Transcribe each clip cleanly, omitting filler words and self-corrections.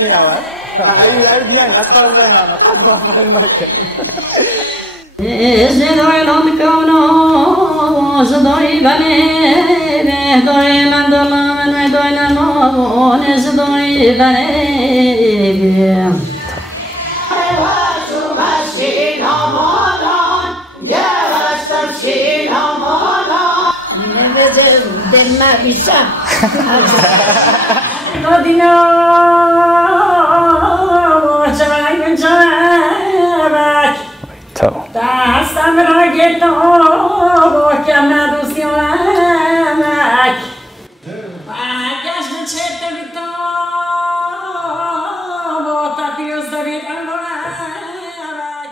بیانی اول ای بیانی از خارج همه قد موفق نکرد صدای لامکانا صدای بنه دای من دلم دای نمان صدای بنه del Mavisa. Godina, chavay chavay. Ta samra geto, kama dusiamak. Agash de chete vito, tapios David andorak.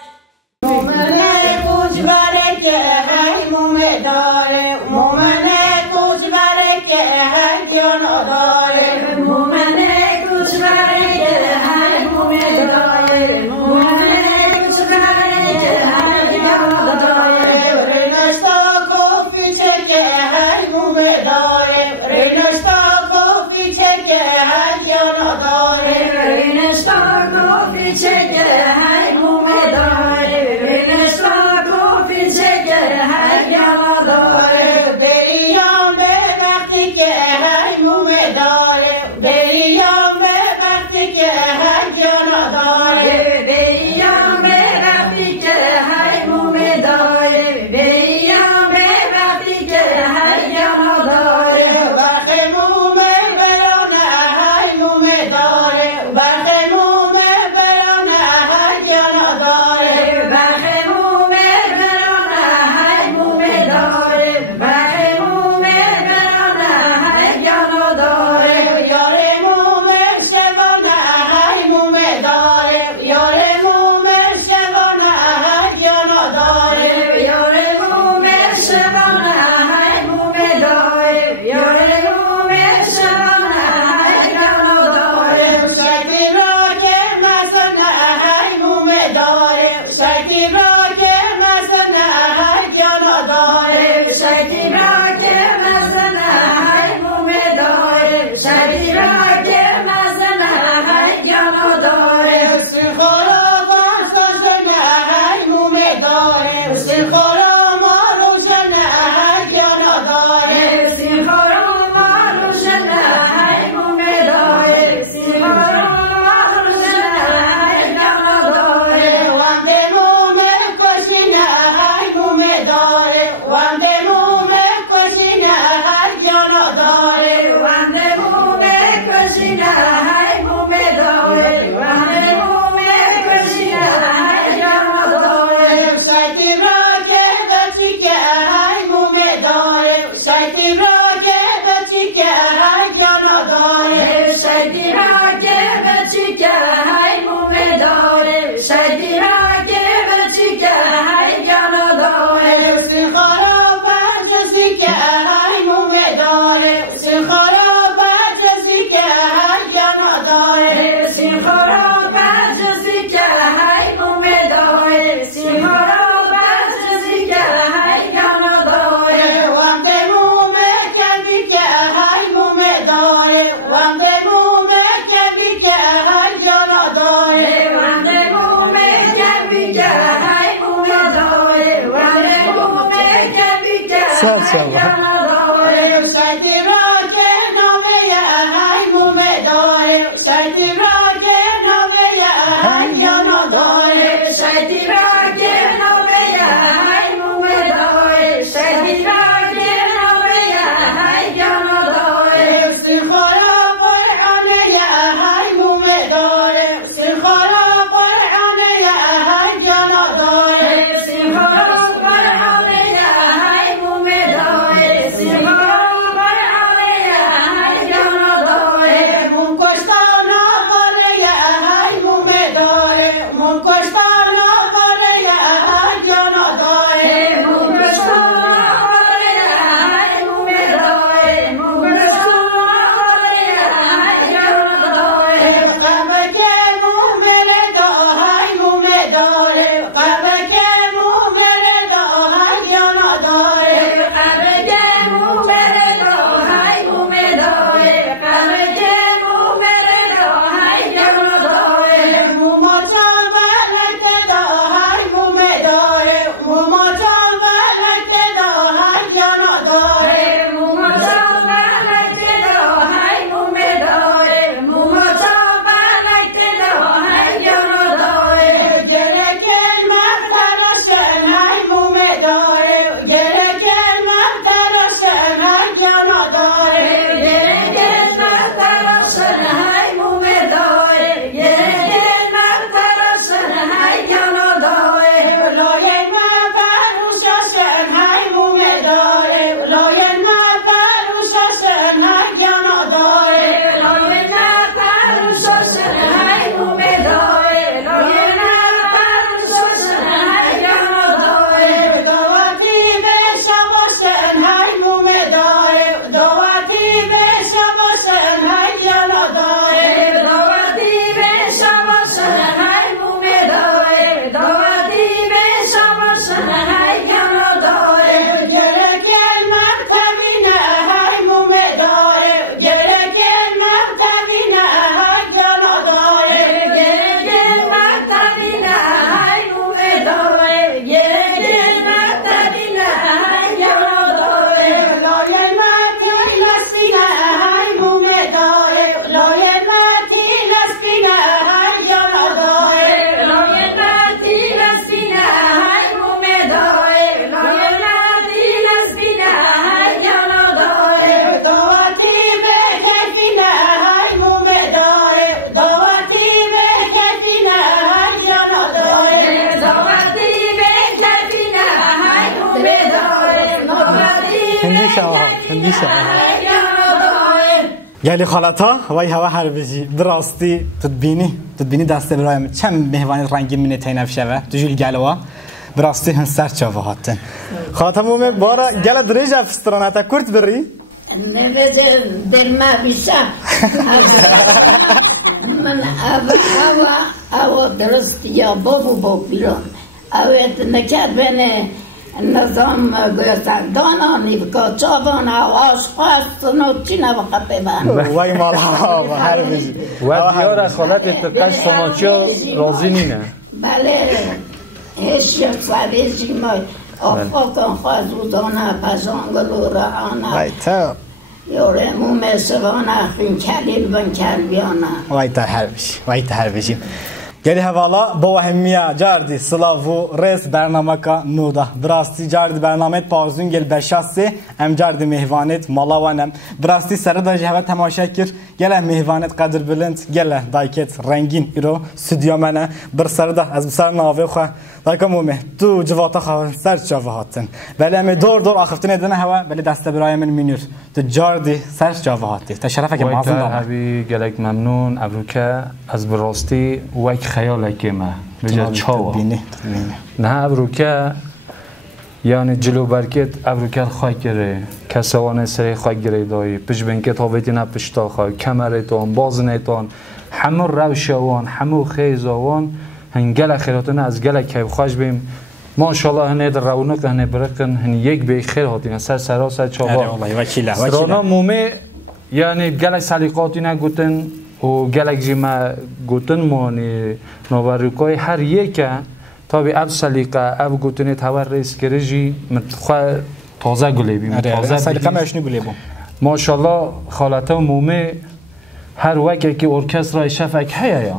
Mumene kuch bareke hai mumedare, mumene kuch bareke hai kionodare, mumene kuch bareke hai mumedare, mumene kuch bareke hai kionodare. Renashta ko piche ke hai mumedare, renashta ko piche ke hai kionodare, renashta ko piche ke hai mumedare, renashta ko piche ke hai kionodare. Beriyam be vakti ke hai mumedare, beriyam be vakti ke hai kionodare, beriyam be vakti ke hai mumedare, beriyam be vakti ke hai kionodare. Vakhe mume berona hai mumedare, vakhe mume berona hai kionodare, vakhe mume berona hai mumedare, vakhe mume berona hai kionodare. Yore mume shevona hai mumedare, yore mume shevona hai kionodare, yore mume shevona hai mumedare, yore mume shevona hai kionodare. Shakti roke masana hai mumedare, shakti roke masana hai kionodare, shakti roke masana hai mumedare, shakti roke masana hai kionodare. Sinkhoro sojana hai mumedare, sinkhoro marushana hai kionodare, sinkhoro marushana hai mumedare, sinkhoro marushana hai kionodare. Vande mume koshina hai mumedare, vande mume koshina hai kionodare, vande mume koshina hai mumedare, vande mume koshina hai kionodare. Shakti roke bachike hai mumedare, shakti roke bachike hai kionodare, shakti roke bachike hai mumedare, shakti roke bachike hai kionodare. Sinkhoro bachike hai mumedare, sinkhoro bachike hai kionodare, sinkhoro bachike hai mumedare, sinkhoro bachike hai kionodare. Vande mume kambike hai mumedare, vande mume kambike hai kionodare, vande mume kambike hai mumedare, vande mume kambike hai kionodare. Shakti roke noveya hai mumedare, shakti roke noveya hai kionodare, shakti roke noveya hai mumedare, shakti roke noveya hai kionodare. Sinkhoro qur'aneya hai mumedare, sinkhoro qur'aneya hai kionodare, sinkhoro qur'aneya hai mumedare, sinkhoro qur'aneya هندیشه گلی خالتا وای هوا هر بجی براستی تدبینی دسته برایم چند مهوانی رنگی منی تینف شوه تو جول گلوا براستی هن سر چاوه هاتن خالتا مومه بارا گل دریج افسترانتا کرد بری؟ نوزه دل ما بیشه من او درست یا بابو بیرون اوید نکر بینه نظام گوستندانا نیوکا چاوان آواش خواستن و چی نوقت ببن وای مالا هر بجی و دیار خالت تقش سماچیا راضی نینه بله هیچ یک سویجی مای آفاکان خوازودانا پزانگلو رهانا وای تا یوره مومه سوانه خین کلیل بن کلبیانا وای تا هر بجی گلی حوالا با اهمیه جاردی سلاو رئیس برنامه کا نودا براستی جاردی برنامه پارزون گل بشاسه ام جاردی مهوانت مالاوانم براستی سر دا جهه تماشا کر گل مهوانت قدر بلند گل دایکت رنگین ایرو استودیو منه بر سر دا از بسر ناوی خو دایکا مومه تو جواتا خو سر چاوه هاتن ولی ام دور آخفتن دنه هوا ولی دست برای من مینور تو جاردی سر چاوه هاتی تشرفه که معظم دام ابی گلک ممنون ابروکه از براستی وک خیال که ما بجا چاوا نه ابروکه یعنی جلو برکت ابروکه خواهی گره کسوانه سری خواهی گره دایی پش بینکت هاویتی نپشتا خواهی کمرتان بازنتان همه روشوان همه خیزوان هن گل خیراتون از گل کیف خواهش بیم ماشاءالله هنه در رونق هنه برقن هن یک به خیر هاتین سر چاوا سرانا مومه یعنی گل سلیقاتی نگوتن و گلک جیما گوتن مانی نوارکای هر یکه تا به اب سلیقه اب گوتنه تور رئیس کرجی متخوا تازه گلیبیم تازه سلیقه ماشنی گلیبم ماشاءالله خالته و مومه هر وقتی که ارکسترای شفک هیا یا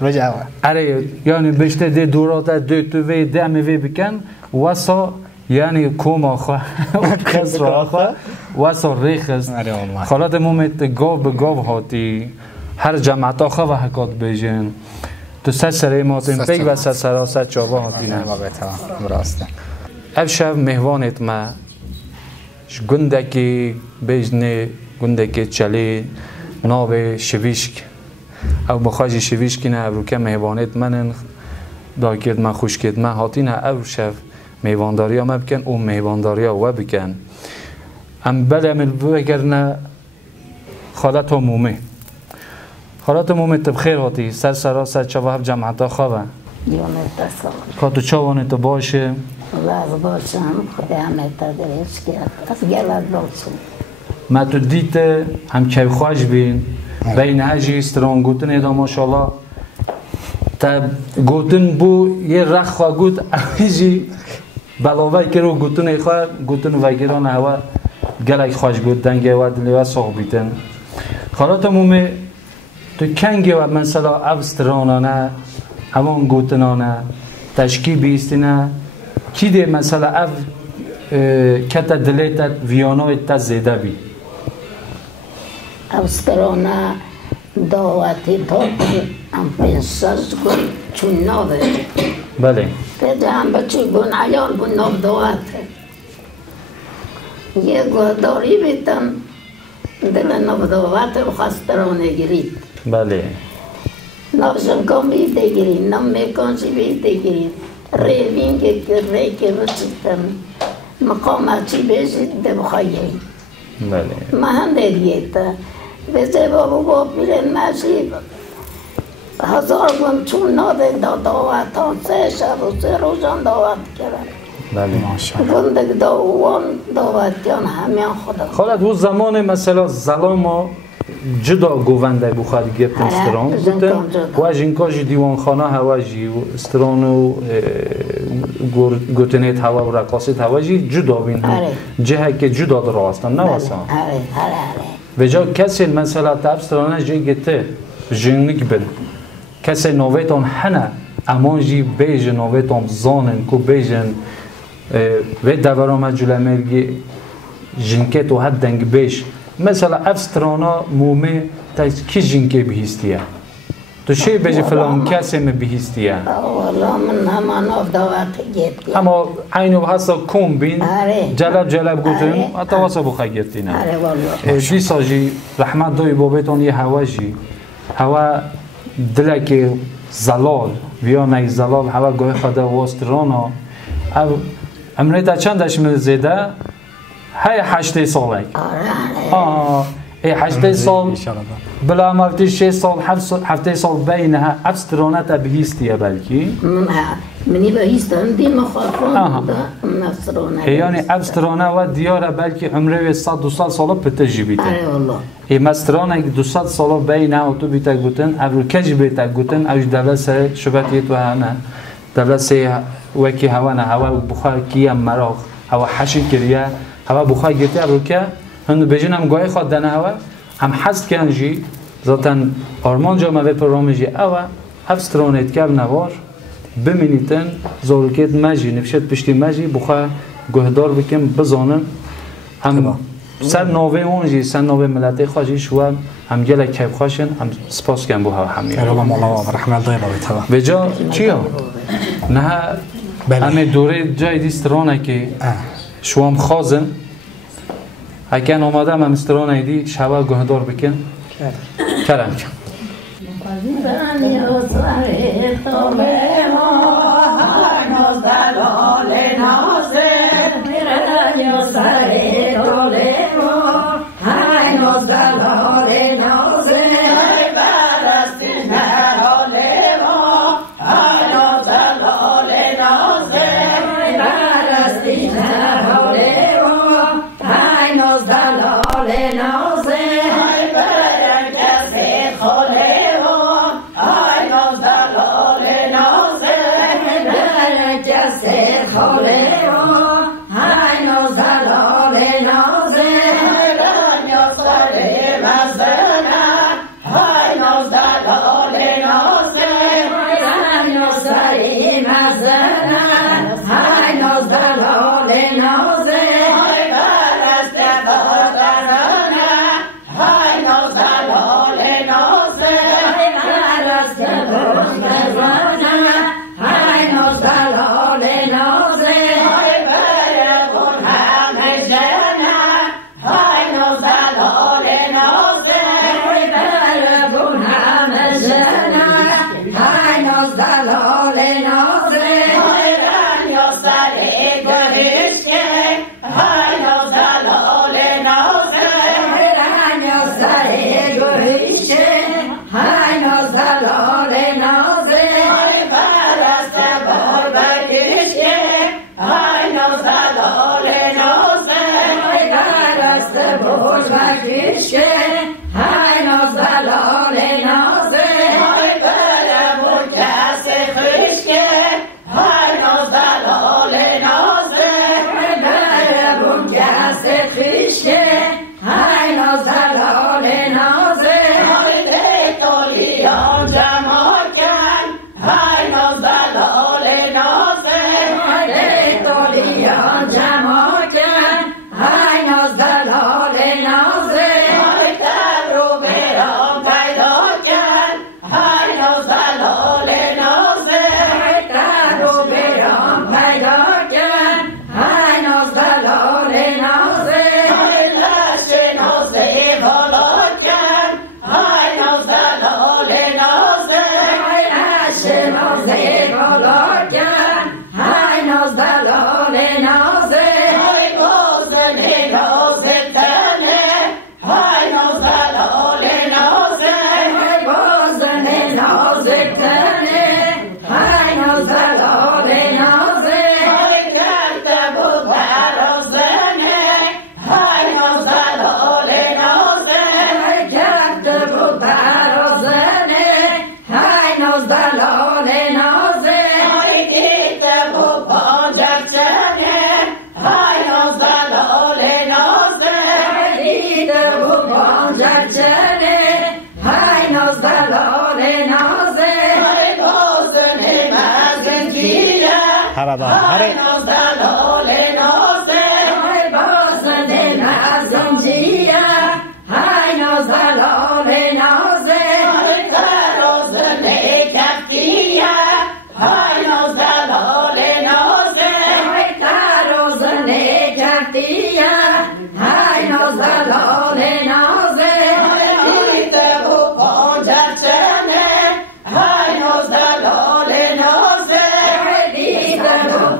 رجعه اره یعنی بیشتر ده دورات دو تو وی دم وی بکن واسا یعنی کوما خو ارکسترا خو واسا ریخست خالته مومه گاو به گاو هاتی هر جمعتا خواه حکات بیجن تو سر ماتین پیگ و سر چاوا هاتینه اب شب مهوانت ما گندکی بیجنه گندکی چلی ناو شویشک او بخواجی شویشکی نه ابرو که مهوانت منن دا کرد من خوش کرد من هاتینه اب شب مهوانداری ها بکن او مهوانداری ها و بکن ام بله من بگرنه خالت ها مومه خالت مومه بخیر هاتی سر چواب جمعتا خواه کاتو چوانت باشه لاز باشم خدا همه تا درش کرد از گلت باشم ما تو دیت هم که خوش بین بین هجی استران گوتن ایدا ماشاءالله تا گوتن بو یه رخ خواه گوت هجی بلاوه کرو گوتن ای خواه گوتن وگران هوا گلک خوش گوت دنگه و دلی و ساق بیتن خالت مومه تو کنگه و مثلا افسترانانه همان گوتنانه تشکی بیستینه کی ده مثلا اف کتا دلیتت ویانویت تا زیده بی افسترانه دعوتی تا هم پنساز کن چون نوه بله پیده هم بچه بون عیال بون نو دعوته یه گهداری بیتن دل نو دعوته و خسترانه گرید بله نوشم کن بیده گرید نم میکنشی بیده گرید ریوینگ که ریکه بچیتن مقامت چی بیشید ده بخواهی بله مهم دیگه بسه بابا بیرن مشیب هزار گم چون ناده دعوت ها 3 شب و 3 روزان دعوت کردن بله ماشاءالله گندگ دعوت کردن همیان خدا خالد او زمان مثلا زلام جدا گوونده بخواد گفتن استران بودن و از این کاش دیوان خانه هواجی استران و گوتنیت هوا و رقاصیت هواجی جدا بین جهه که جدا در راستن نه واسه و جا کسی مثلا تا استرانه جای گته جنگ بین کسی نویتان هنه اما جی بیج نویتان زانن کو بیجن و دورام جلو مرگی جنکت و حد دنگ بیش مثلا افسترانا مومه تا کی جنکی بهیستیه تو چی بجی فلان کسی مبیهستیه والله من همان دعوت گیتی اما عینو هستا کم بین جلب گوتن حتی واسه بخواه گرتینه دی ساجی رحمت دای بابتون یه هوا جی هوا دلک زلال ویا نی زلال هوا گوه خدا واسترانا عمریتا چندش مزیده های 8 ساله ای 8 سال بلا مالتی 6 سال 7 سال بینها افسترانت بهیستیه بلکی منی بهیستم دی مخالفان نفسرانه یعنی افسترانه و دیاره بلکی عمره 100-200 ساله پتجی بیته ای مسترانه 200 ساله بینه و تو بیته گوتن او کج بیته گوتن اوش دولت شبتی تو همه دولت وکی هوا نه هوا بخار کیم مراغ هوا حشی کریه هوا بخار گیتی او که هنو بجن هم گاهی خواد دنه هوا هم حست کنجی ذاتاً آرمان جامعه پرامجی اوه افسترانیت که نوار بمینیتن زاروکیت مجی نفشت پشتی مجی بخواه گهدار بکن بزانن هم سر نوه اونجی سر نوه ملتی خواهی شوام هم گله کیب خواشن هم سپاس کن بو هوا همی رحمت دای باید هوا بجا چی ها؟ نه همه دوره جای دیسترانه که شوام خوازن اگر آماده هم استران ایدی شبا گهدار بکن کرم کن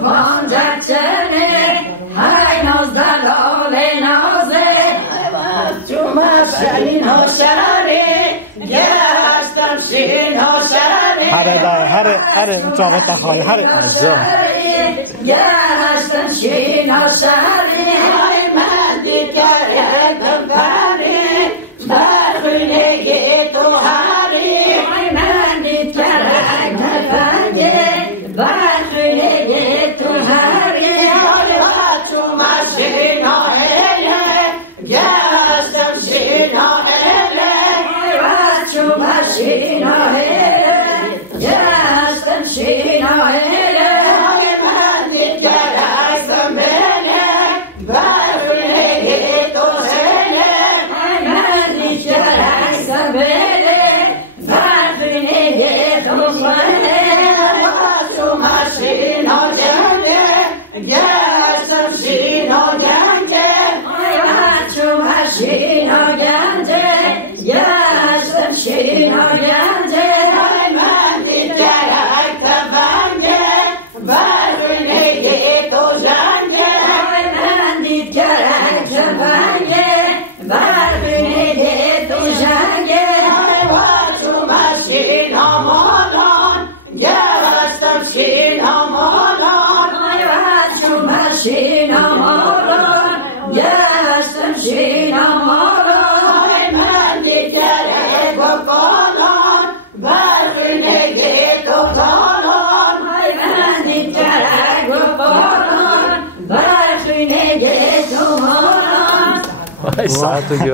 پانجرچنه های ناز دلال نازه چومه شین ها شراره گشتم شین ها شراره هره جاوت تخایی هره گشتم شین ها شراره های من دیگرم بره برخونگی تو هری های من دیگرم بره برخونگی تو هری های چومه شین ها هره گشتم شین ها هره چومه شین ها هره گشتم شین ها هره های من دیگرم بره برخونگی تو هره های من دیگرم بره برخونگی تو هره چومه شین ها گنده گشتم شین ها گنده چومه شین ها گنده گشتم شین ها گنده های من دیگرک تفنگه برونگی تو جنگه های من دیگرک تفنگه برونگی تو جنگه های چومه شین ها مالان گشتم شین ها مالان های چومه شین ها مالان گشتم شین ها مالان های من دیگرک بکالان برونگی تو کالان های من دیگرک بکالان برونگی تو مالان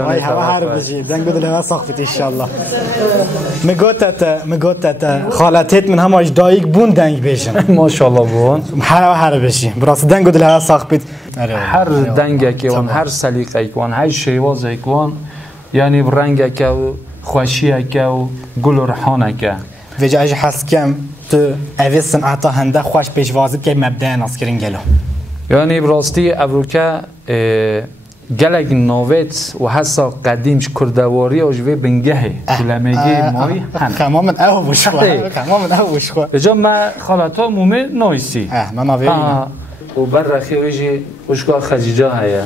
وای هوا هر بجی دنگو دلها ساخت انشالله مگوتت خالتت من هماش دایک بون دنگ بشن ماشاءالله بون هر بجی براس دنگو دلها ساخت هر دنگ که وان هر سلیقه که وان هر شیوازه که وان یعنی رنگ که خوشی که و گل و رحانه که وجه اج حس کم تو اوی صنعتا هنده خوش پیشوازی که مبدأ ناس کرین گلو یعنی براستی ابروکه گلگ نویت و حسا قدیمش کردواری آجوه بنگهه کلمگی مای هن خمامن او بشخوا بجا ما خالتا مومه نایسی من آویلی و بر رخی ویجی وشکا خجیجا هیا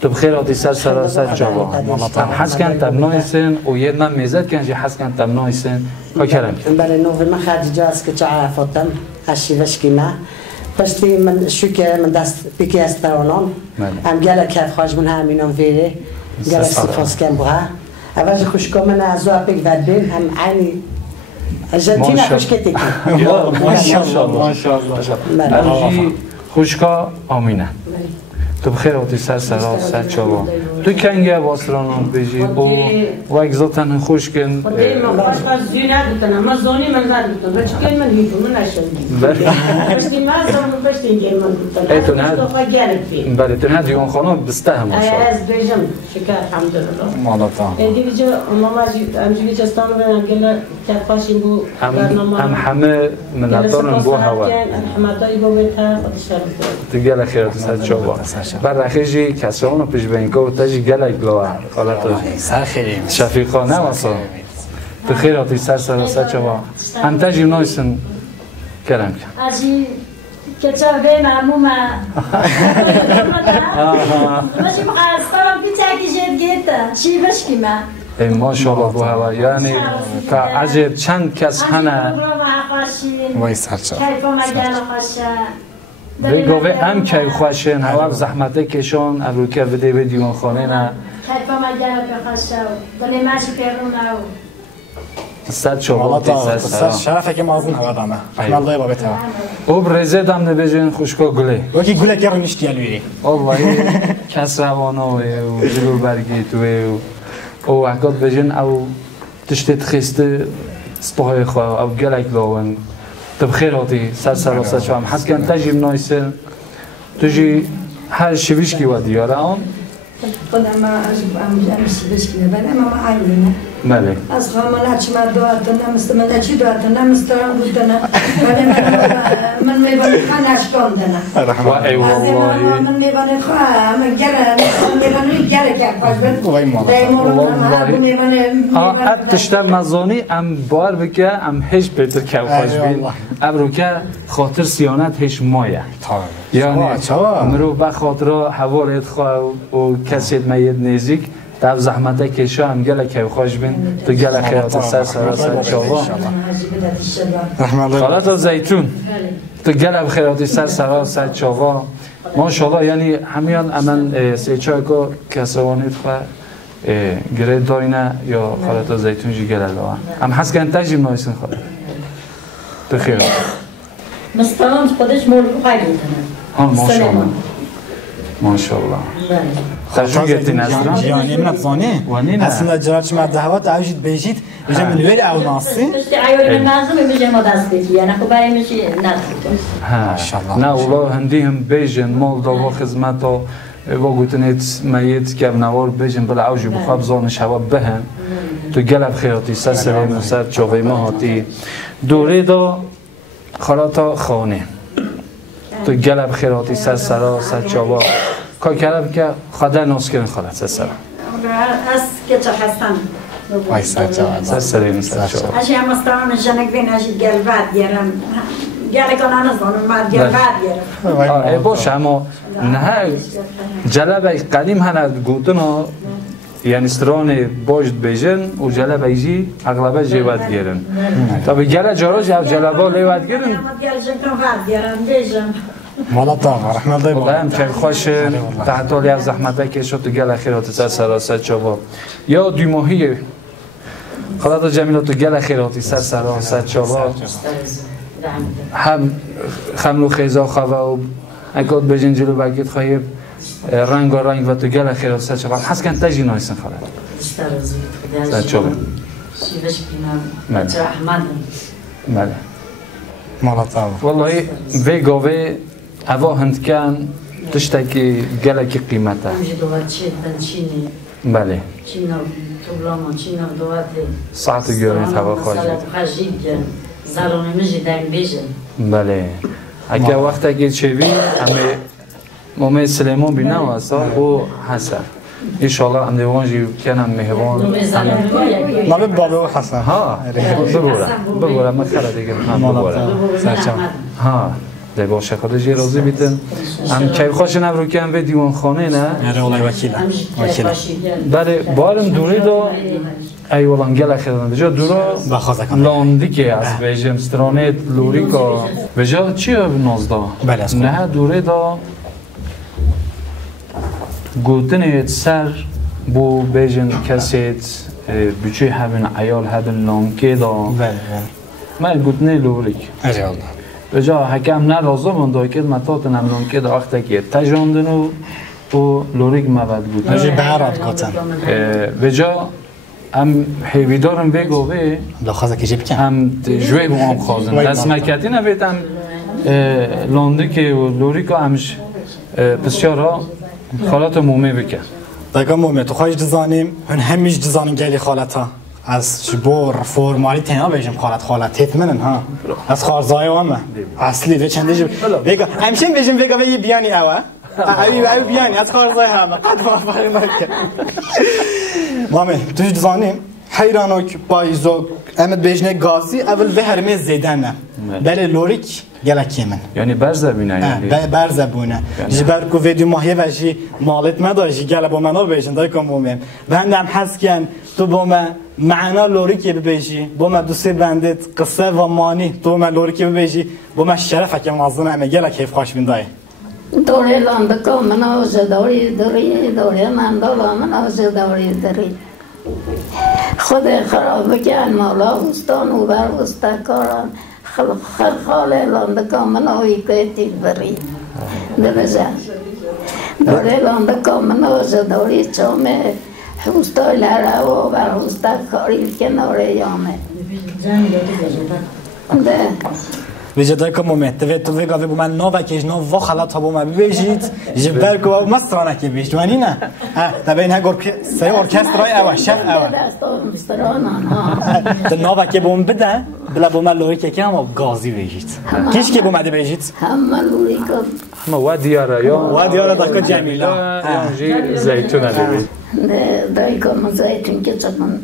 تو بخیر آتی سر جاوا هم حس کن تب نایسن و یه من میزد کنجی حس کن تب نایسن ها کرم برای نوی من خجیجا است که چه عرفاتم هشی وشکی ما پشتی من شوکه من دست بیکی است درانم هم گله کف خواهش من همینم ویره گله سپاس کن بوها اول خوشکا من از او پیک ودبیم هم عینی ارژنتینا خوشکتی کن ماشاءالله خوشکا آمینه تو بخیر آتی سر چاوا تو کنگه واسرانان بجی و اگزاتن خوش کن خدای من باش زیونه بودن ما زونی من زد بودن بچه که من هیچ من نشدیم بشتی ما زون بشتی که من بودن ایتون هد بله تون هد یون خانم بسته هم از بیجم شکر الحمدلله مالتا ایدی بیجا ما امجوی جستان بودن گله تفاشیم بو هم همه منطقه بو هوا حمدایی بو بیتا خودش تو گله خیرات سر چاوا بر رخیجی کسرانو پیش بینکا و تجی گلک بلوه خالتو سرخیریم شفیقانه واسه تو خیراتی سر چوا هم تجی نایسن کرم کن ازی که چه به معمومه ماشی مخستارم پیچه کشید گیتا چی بشکی من ای ماشاءالله بو هوا یعنی که عجب چند کس هنه وای سرچا کیفا مگل خوشه بگوه هم که خوشن هوا زحمته کشان اروکه بده به دیوان خانه نه کیفا مگل بخوشه دلی ماشی پیرونه صد شباتی صد شرفه که مازن هوا دامه الله بابت هوا او برزه دم نبیجن خوشکا گله وکی گله که رو نشتی الویری والله کس روانه و جلو برگی توی او حکات بجن او تشتت خسته استهای خواه او گلک لاون تبخیراتی سر شو هم حس کن تجیب نایسن تجی هر شویش کی ودی یاره آن خودم هم شویش کی بله ما عینه بله از خامل چی ما دوات نمیست من چی دوات نمیست بودن ولی من میبانه خواه نشکان دنم و ای والله من میبانه خواه من میبانه گره که خوش بند دیمون میبانه اب تشتر مزانی ام بار بکه ام هیچ بیتر که خوش بین ابرو که خاطر سیانت هیچ مایه یعنی مرو بخاطر حوالت خواه و کسیت مید نزیک دو زحمته کشا هم گله که خوش بین تو گله خیرات سر سر چاوا خالت زیتون تو گله بخیراتی سر چاوا ماشاءالله یعنی همیان امن سیچای که کسوانیت خواه گره دارینه یا خالت زیتون جی گله لوه هم حس که انتجیم نایسن خالت تو خیرات مستان خودش مولو خیلی کنه ها ماشاءالله ماشاءالله تجربه گرفتین از یعنی من افزانه اصلا جراتش مدهوات عوجید بیجید بجا من ویل او ناسی پشتی عیاری من معظومه میشه ما دست بکی یعنی خب برای میشه نزد نه اولا هندی هم بیجن مولداوا خدمت و گوتنیت میت که نوار بیجن بلا عوجی بخواب زانش هوا بهم تو گلب خیاطی سر سریم سر چاوی ماهاتی دوره دا خالاتا خانه تو گلب خیراتی سر سرا سر چاوا که کلب که خدا ناس کردن خالت سر سرا از که چه هستم وای سر چاوا سر سریم سر چاوا اشی هم مستان جنگ بین اشی گلبت گیرم گله کنان از دانم مرد گلبت گیرم ای باشه اما نه جلب قدیم هنه گوتنا یعنی استران باشد بیجن و جلب ایجی اغلبه جیوت گیرن تا به گله جارا جلبا لیوت گیرن گل جنکم ورد گیرم بیجم مالا طاقه رحمه الله والله هم که خوش تحت حالی از زحمته که شد تو گل خیرات سر سراسر چاوا یا 2 ماهی خالت جمیلا تو گل خیراتی سر سراسر چاوا هم خملو خیزا خواه و اکاد بجن جلو بگید خواهی رنگ و رنگ و تو گل خیرات سر چاوا حس کن تجی نایسن خالت سر چاوا شیوش کنم چه احمد بله مالا طاقه والله وی گاوه هوا هند کن تشتکی گلکی قیمته همجی دوات چید بنچینی بله چینا طولاما چینا دواته ساعت گیرنیت هوا خواهد خواهد زرانه مجی دنگ بیجن بله اگه وقتی که چوی همه مامه سلیمان بینه و اصلا او حسن انشالله هم دیوانجی کنم مهوان نبی بابا و حسن ها ببورم من خلا دیگه هم ببورم ها ده باشه خودش راضی بیتن هم که خوش نبرو که هم به دیوان خانه نه اره اولای وکیله بله بارم دوری دا ایوالان گل خیدن بجا دورا لاندی که از بیجم سترانت لوریکا بجا چی نازدا؟ نه دوری دا گوتنیت سر بو بیجن کسیت بچه هبن عیال هبن لانکه دا من گوتنی لوریک اره الله بجا حکم نه رازا منده که متات نملون که دا وقتا که تجاندن و لوریک مبد گوتن بجا براد گوتن بجا هم حیویدارم بگو به لخوازه که جب کن هم جوی با هم خوازن دست مکتی نبید هم لانده که لوریکا همش بسیارا خالات مومه بکن دقیقا مومه تو خواهش جزانیم هن همیش جزانیم گلی خالتا از شبور فرمالی تنها بیشم خالت تیت منن ها از خارزای وامه اصلی ده چنده جب بگا همشین بیشم بگا به یه بیانی اوه او بیانی از خارزای همه قد ما فرق نکن مامه توش جزانیم حیرانوک بایزوک امد بیشنه گازی اول به هرمه زیدنه بله لوریک گلکی من یعنی برزه بینه یعنی برزه بونه جبر کو ویدیو ماهی و جی مالت مداشی گله با منو بیشن دای کم مومم بندم حس کن تو با من معنا لوریکی ببیجی با من دوستی بندت قصه و مانی تو من لوریکی ببیجی با من شرفه که مازنه همه گله کیف خوش بیندای دوره لاندکا من آوزه دوره من دالا من آوزه دوری خود خراب کن مولا وستان و بر وستکاران خاله لاندکا من آوی کتی بری دلزه دوره لاندکا من آوزه دوری چامه حوستای لره و بر وستکاری کناره یامه ده وجدای که مومنت دوید تو ویگا ویبو من نو وکیش نو و خلات ها بو من بیجید جبر که او مسترانه که بیشت وانی نه تبین ها سه ارکسترای اوه شف اوه ده نو وکی بو من بده بلا با من لوری که هم گازی بیجید کیش که بومده بیجید همه لوری کن اما و دیاره یا و دیاره دکا جمیلا یا زیتون علی نه دایی کن زیتون که چکن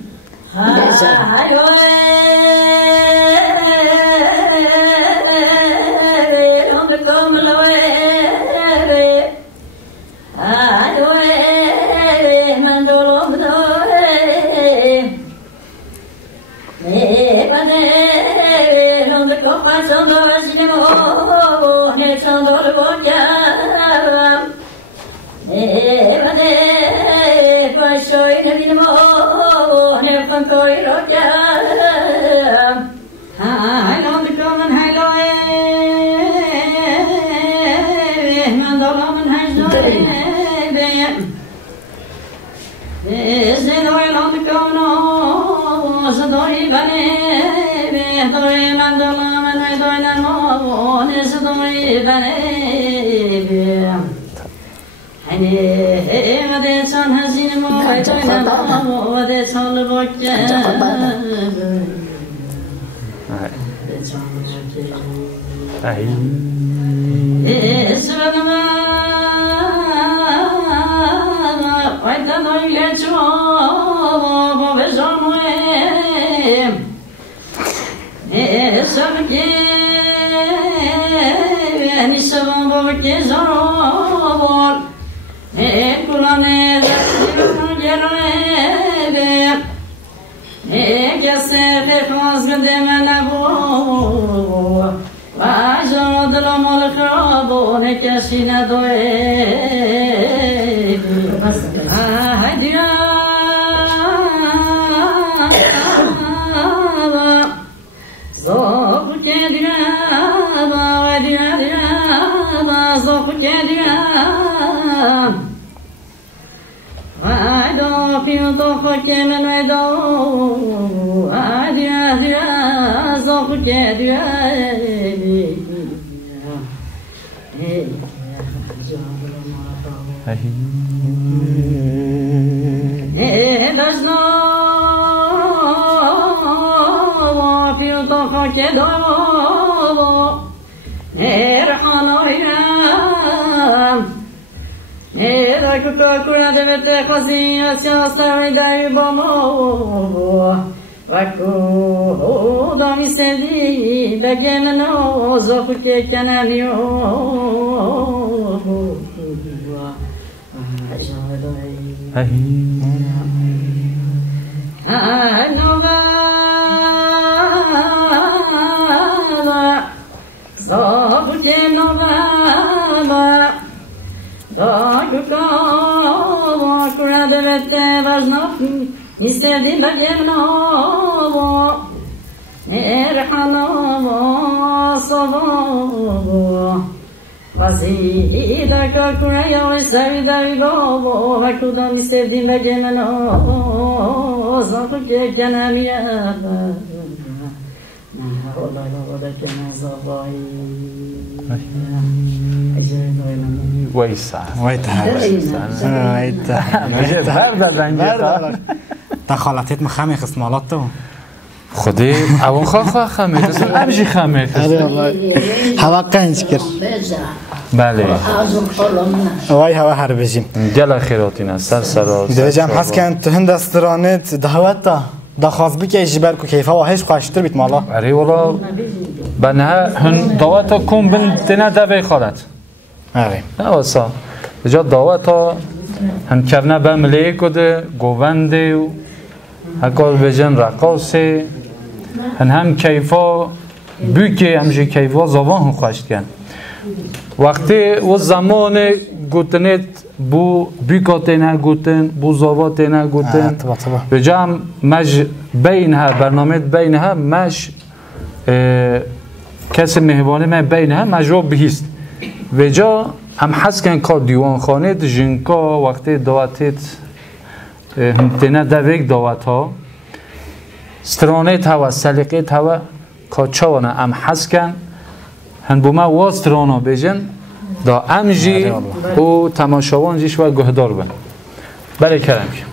دخالتت مخمه خصمالات تو خودی اون خواه خمه کسان امجی خمه هوا قنج کرد بله وای هوا هر بجیم گل خیراتینا سر دوجم هست که تو هند استرانت دهوت دا خواست بی که اجبر که کیفا واحش خوشتر بیت مالا اره والا بنه هن دعوتا کن بند دینه دوی خالت اره نه واسا جا دعوتا هن کرنه به ملیه کده گوونده و هکار بجن رقاصه هن هم کیفا بی که همجه کیفا زبان هم خوشت کن وقتی و زمان گوتنت بو بیکاته نه گوتن بو زاواته نه گوتن به جام مج بینها برنامه بینها مج کسی مهمانه من بینها مجرب بهیست و جا هم حس کن کار دیوان خانه جنکا وقتی دعوتت هم تنه دویک دعوت ها سترانه تا و سلیقه تا و کاچوانه هم حس کن هن بوما واسترانا بیجن دا امجی و تماشاوان جیش و گهدار بن بله کرم که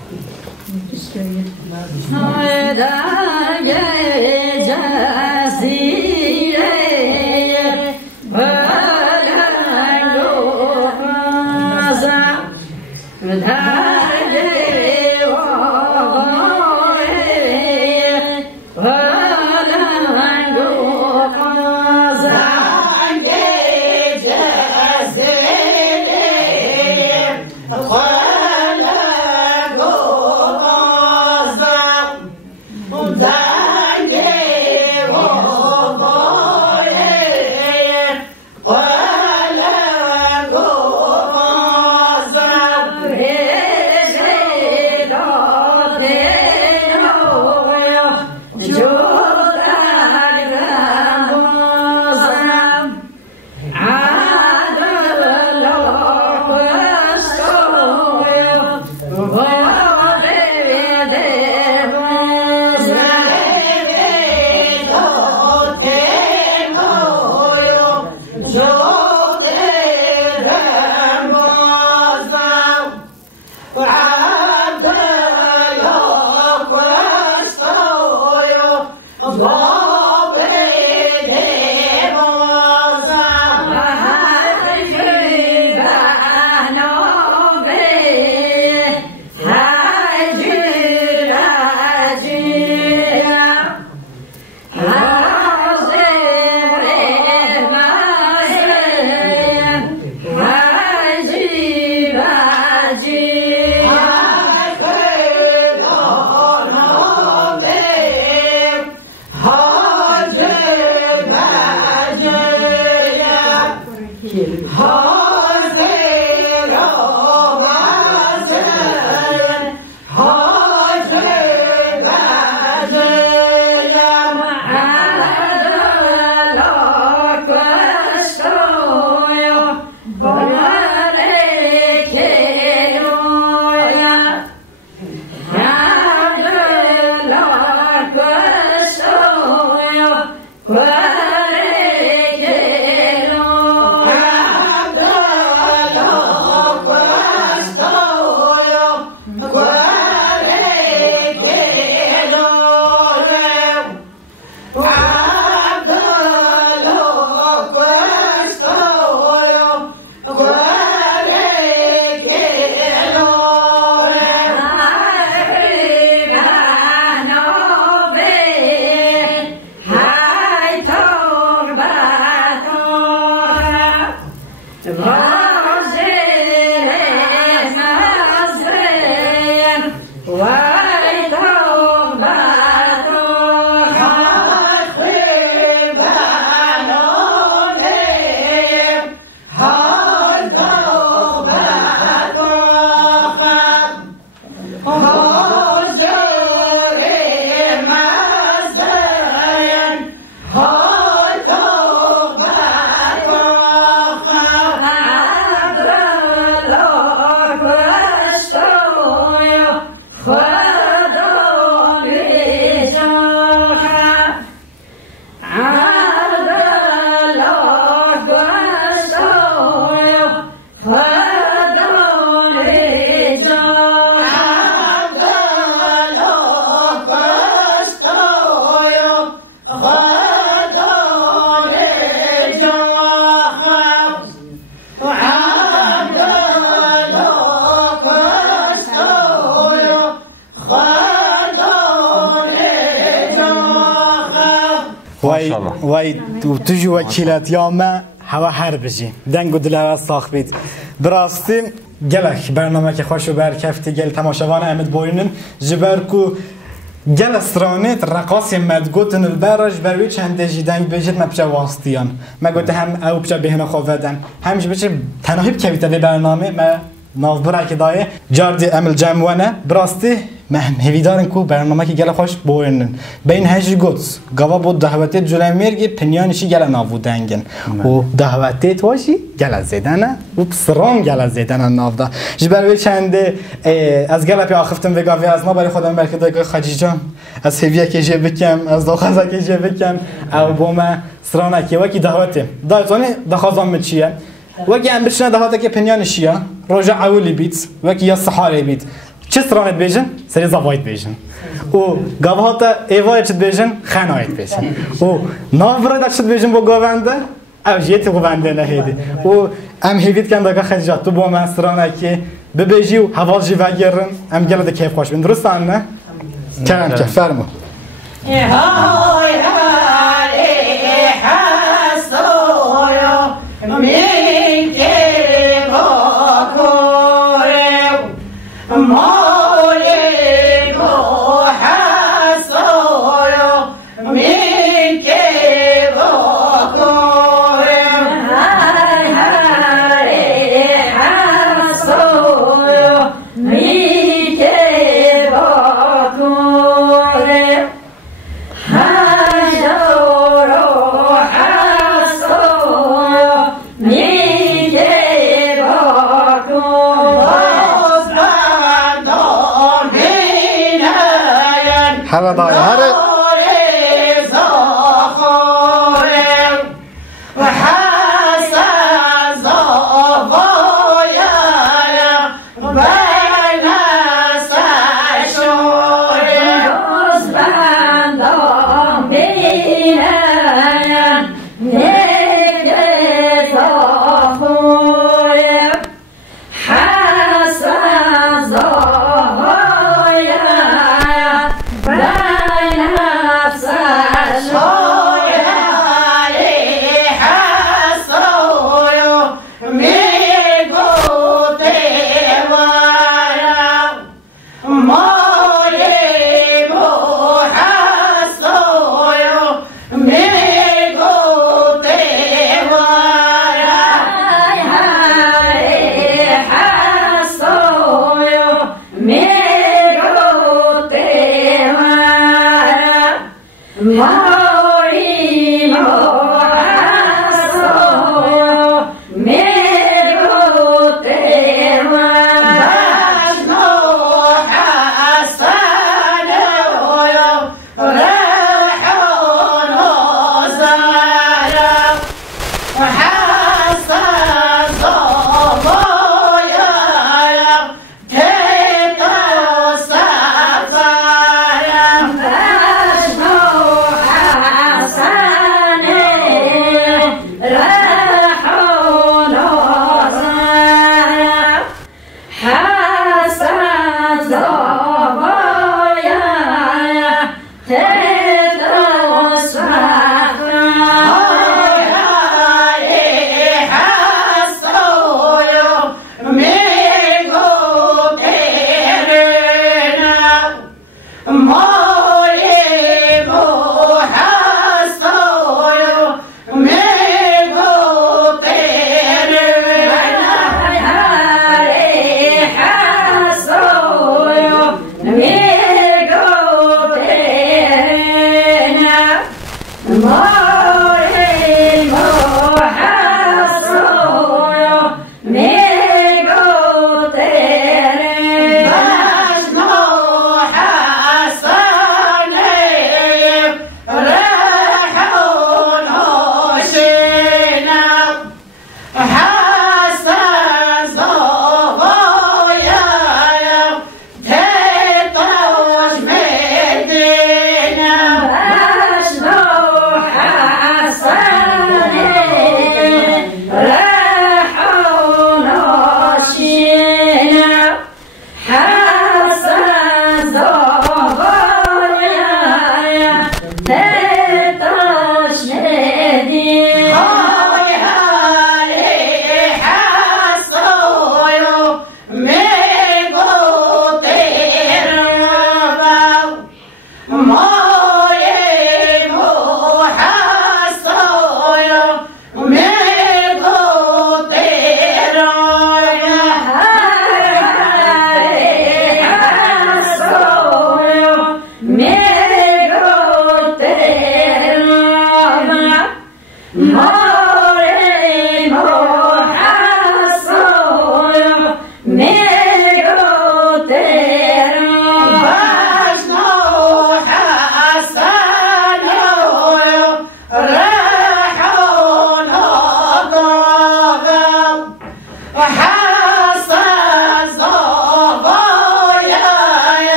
وای تو جو وکیلت یا ما هوا هر بجی دنگو دلها ساخت بید براستی گلک برنامه که خوشو برکفتی گل تماشاوان امید بوینن جبرکو گل استرانیت رقاصی مدگوتن البرج بروی چند جیدنگ بجید ما بچه واسطیان ما گوته هم او بچه بهنو خوادن همش بچه تنهایی بکویته به برنامه ما ناف برای که دایه جاردی عمل جمعونه براستی مهم هیویدارن کو برنامه که گل خوش بوینن بین هجی گوتس گاوا بود دهوتی جلوی میرگی پنیانشی گل نافو دنگن و دهوتی توشی گل زیدنه و بسران گل زیدنه ناف دا جبروی چند از گل پی آخفتم وگاوی از ما برای خودم بلکه دایگاه خجی جان از هیویه که جه بکم از داخازه که جه بکم او بومه سرانه که وکی دهوتی دایتونی دخازم چیه وکی هم بچنه دهاته که پنیانشیه رجع اولی بیت وکی یا سحاره بیت چه سرانت بیشن؟ سری زوایت بیشن و گاوهاتا ایوایت چت بیشن؟ خانایت بیشن و ناف برای چت بیشن با گاونده؟ اوجیت کو بنده نهیدی و ام هیوید کن داگه خدیجات تو با من سرانه که ببیجی و حوال جی وگرن ام گله ده کیف خوش بین درستان نه؟ کرم که فرمو هلا ضايع هلا Bye.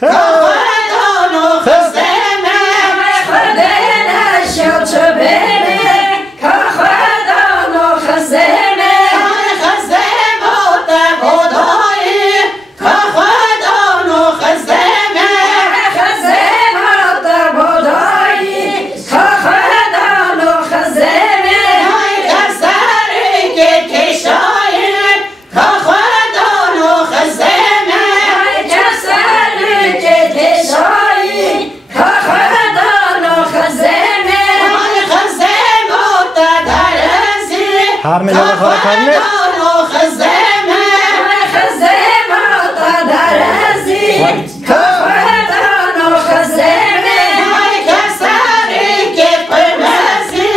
خدانو خزمه خدانه شد بینه که خدانو خزمه خزمه تبودایی که خدانو خزمه خزمه تبودایی که خدانو خزمه کسری که کشایی که خدانو خزمه کسری که کشایی که خدانو خزمه خزمه تدرسی هر میگه بخواه کنه خزمه خزمه تدرسی که خدانو خزمه کسری که قمسی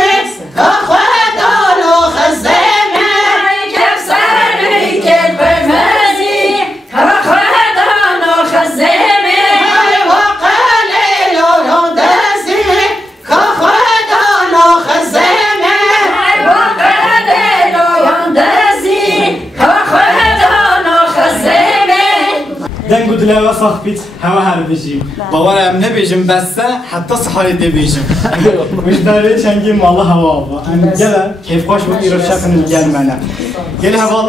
که خدانو خزمه کسری که قمسی که خدانو خزمه و قلیل و دسی که خدانو خزمه و قلیل و دسی که خدانو خزمه دنگو دلوا صاحبیت هوا هر بجیم باورم نبیجیم بسته حتی سحاری دی بیجیم وش داره شنگی مالا هوا با ام گله کیف خوش و ایرو شفن گل منه گل هوا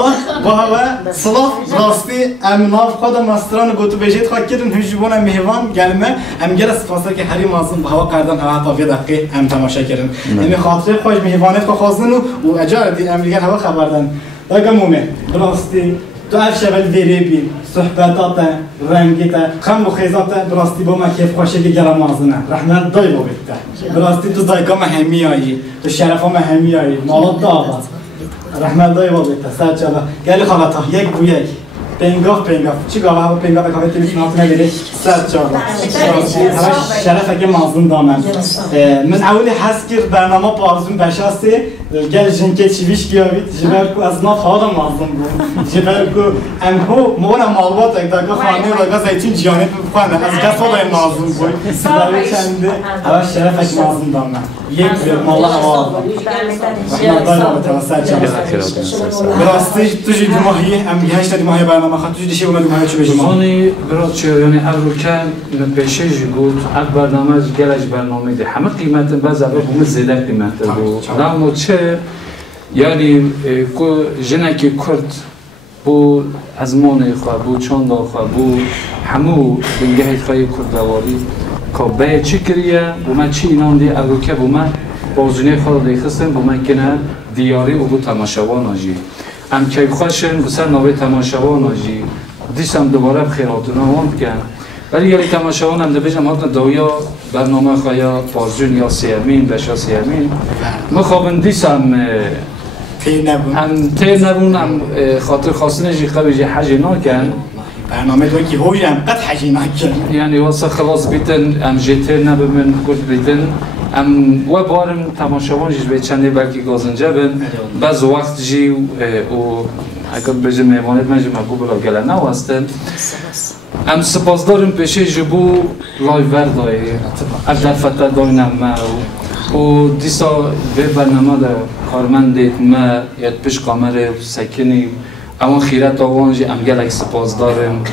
با هوا صلاف راستی ام ناف خدا مستران گوتو بیجید خواهد کردن هجوبان مهوان گلمه ام گله سپاسه که هری مازن با هوا کردن هوا تافیه دقیقه ام تماشا کردن امی خاطر خوش مهوانت که خواستن و اجار دی ام دیگر هوا خبردن داگه مومه راستی تو افشه ول ویری بین صحبتات رنگیت خم و خیزات براستی با ما کیف خوشه که گرم مازنه رحمت دای با بیته براستی تو دایگاه مهمی آیی تو شرفا مهمی آیی مالات داغات رحمت دای با بیته سر چلا گلی خالتا یک بو یک پنگاف چی گاوه ها پنگاف کافه تیمیش ناتونه بیره سر چلا همش شرفه که مازن دامن من اولی حس کرد برنامه پارزون بشاستی گل جنکه چیویش گیاوید جبرکو از ناف ها دا مازن بود جبرکو امهو مولا مالبات اگداگا خانه و داگا زیتین جیانت بخوانه از گس ها دای مازن بود سبایی چنده همش شرفه که مازن دامن یک بیر مالا هوا رحمت دای با بتوسط چند براستی تو جی دماهی ام گهشت دماهی برنامه خواهد تو جی دیشه اومد دماهی چو بجیم خانی برات چه یعنی ابروکن پیشه جی بود اب برنامه گلج برنامه ده همه قیمت باز ابرو بوم زیده قیمت بود اما چه یعنی کو جنکی کرد بو ازمان خواه بو چاندا خواه بو همو بنگهی خواهی کردواری که باید چی کریه بو من چی اینان دی ابروکه بو من بازونه خواه دی خستم بو من کنه دیاری و بو تماشاوان آجی ام که خوشن بسر ناوی تماشاوان آجی دیسم دوباره بخیراتونا هم کن ولی یعنی تماشاوان هم دبیجم حتی دویا برنامه خواهی پارزون یا سیامین بشا سیامین مخوابن دیسم تیر نبون هم خاطر خواستن جی خواه جی حجی ناکن برنامه دوی که هوی هم قد حجی ناکن یعنی واسه خلاص بیتن ام جی تیر نبون گرد بیتن ام و بارم تماشاوان جیش به چنده بلکی گازنجه بن بعض وقت جی و اگر بجه میوانت من جی مگو بلا گله نواستن ام سپاس دارم پیشه جبو لایو وردای افدر فتر دای نمه و دیسا به برنامه دا کارمند دید ما یاد پیش کامر سکنی اما خیرت آوان جی ام گلک سپاس دارم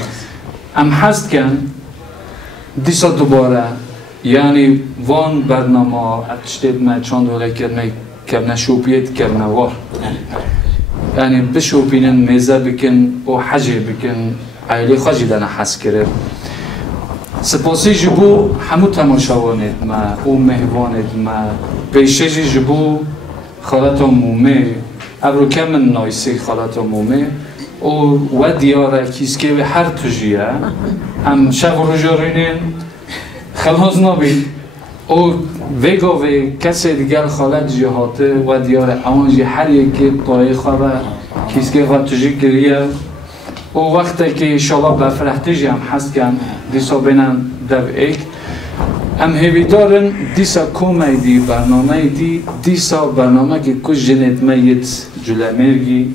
ام هست کن دیسا دوباره یعنی وان برنامه اتشتید ما چند ولی کرد کم نشوپیت کم نوار یعنی بشوپینن میزه بکن و حجه بکن عائله خواهی دانه حس کرد سپاسی جبو همو تماشاوانید ما و مهوانید ما پیشه جبو خالت مومه ابرو کم نایسی خالت مومه و دیاره کیس که هر تجیه هم شب و رجارینین خلاص نبید او ویگا و کسی دیگر خالت جهاته و دیاره آنجی هر یکی طایه خواه کیس که و تجی کریه و وقتی که انشاءالله بفرحتیجی هم هست کن دیسا بینن دو ایک ام هیوی دارن دیسا کومیدی برنامه دی دیسا برنامه که کش جنت میت جلمرگی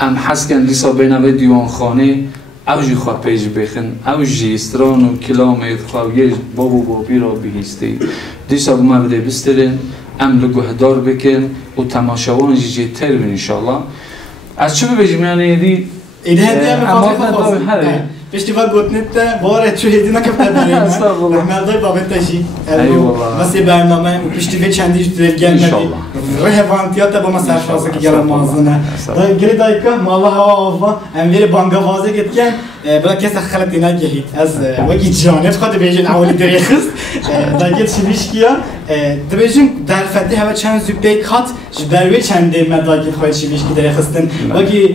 ام هست کن دیسا بینن و دیوان خانه اوجی خواه پیج بخن اوجی استران و کلامت خواه یه بابو بابی را بهیستی دیسا بما بده بسترن ام لگوهدار بکن و تماشاوان جی تر بین انشاءالله از چه ببیجیم یعنی دی این هدیه به خاطر پشتی و گوتنت باره چه هدی نکفته بریم رحمت بابت تشی واسه برنامه و پشتی و چندیش دلگل ندی رهوانتیات با ما سرفرازه که گلم مازنه گلی دایکا مالا هوا آفا امیر بانگوازه گت کن بلا کس خلطی نگهید از وکی جانب خواهد بیجن اولی دری خست دایکت شبیش کیا دبیجن در فتی هوا چند زوبه کات جبروی چنده مدایکت خواهد شبیش کی دری خستن وکی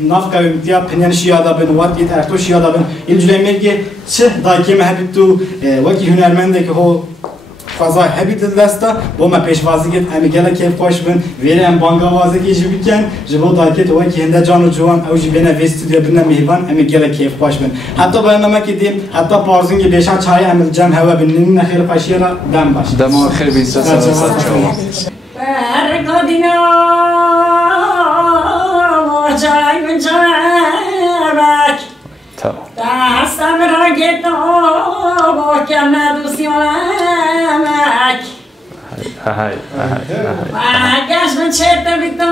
ناف قویمتیا پنیانش یادا بن وات یت ارتوش یادا بن این جلوی میگه چه دایکی محبت تو وکی هنرمنده که هو فضای حبیت دستا با ما پیشوازی کرد امی گله کیف خوش بن ویره ام بانگوازی که جبی کن جبو دایکت و کی هنده جان و جوان او جی بنا وستودیو بنا میهوان امی گله کیف خوش بن حتی برنامه که دیم حتی پارزون که بیشتر چای عمل جمع هوا بنین نخیر پاشیه را دم باش دم خیر بیست برگادینا جای من جابک دستم را گتو با کم ندوسی ملمک مگش من چهت بیتو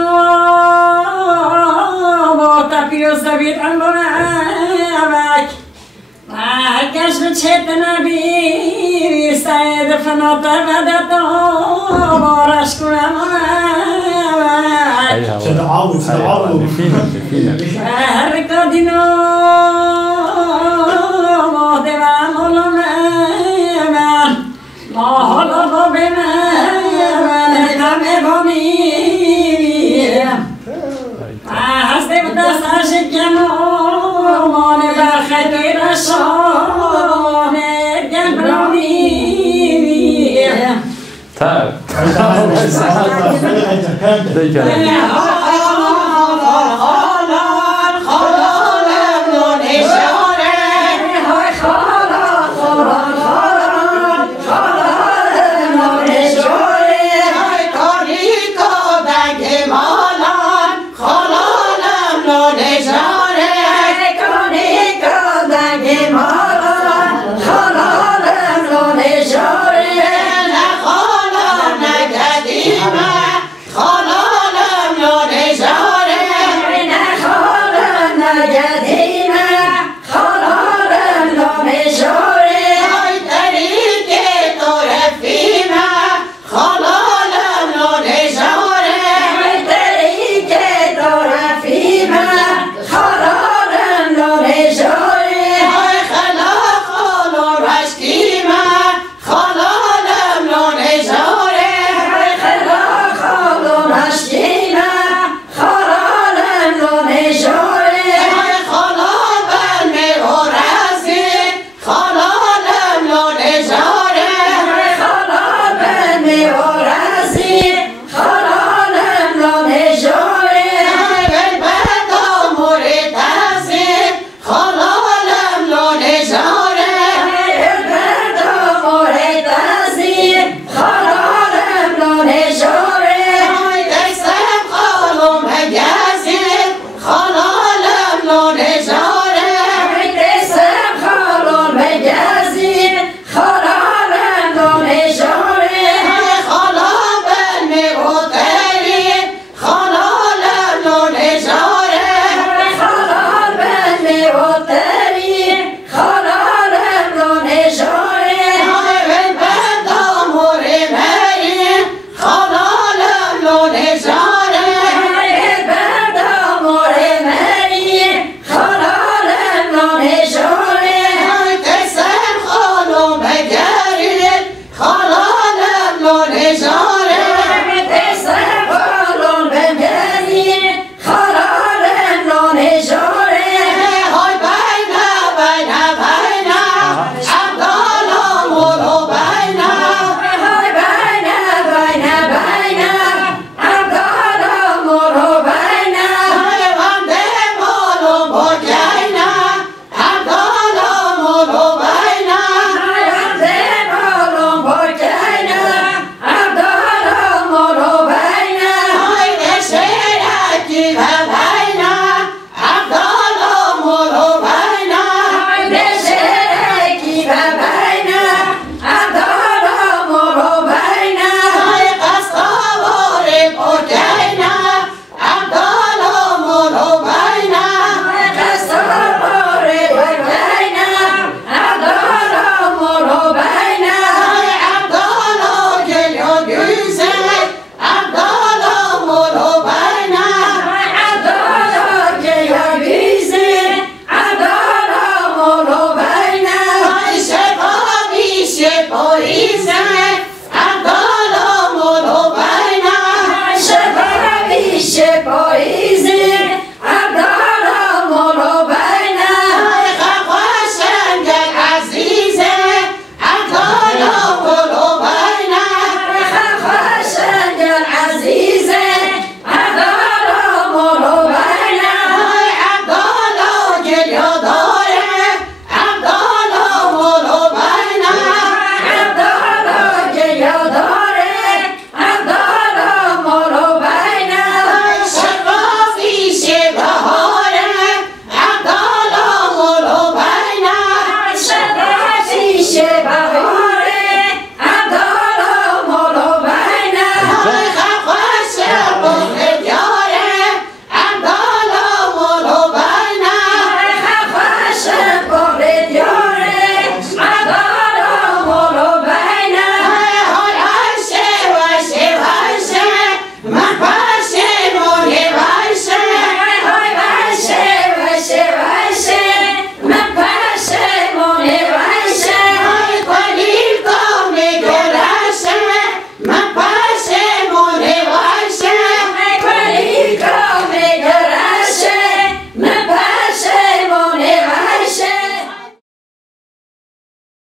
با تپیروز دبید انبونمک مگش من چهت نبی سید فنات بدتو بارش کنم برگادینا What